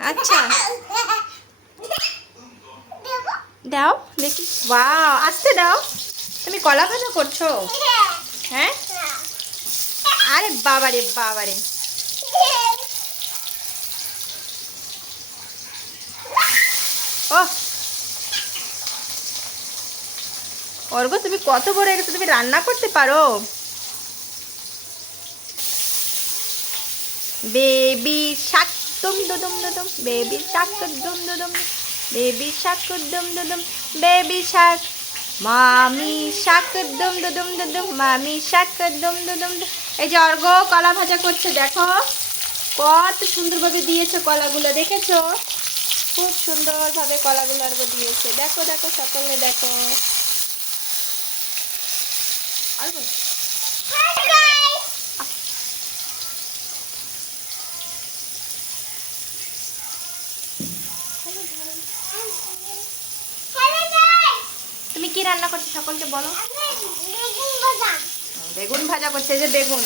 আচ্ছা। দাও, দেখি। বাহ আসতে দাও। তুমি কলা ভাজা করছ? হ্যাঁ? আরে বাবারে বাবারে। ও অর্ঘ তুমি কত বড় গেছো? তুমি রান্না করতে পারো। বেবি শাক দুম দুম দুম বেবি শাক দুম দুম বেবি শাক দুম দুম বেবি শাক মামি শাক দুম দুম দুম মামি শাক দুম দুম এই যে অর্ঘ কলা ভাজা করছে দেখো কত সুন্দরভাবে দিয়েছে কলাগুলো দেখেছ খুব সুন্দরভাবে কলাগুলো অর্ঘ দিয়েছে দেখো দেখো সকলে দেখো অর্ঘ তুমি কি রান্না করছ সকলকে বলো? বেগুন ভাজা। করছে যে বেগুন।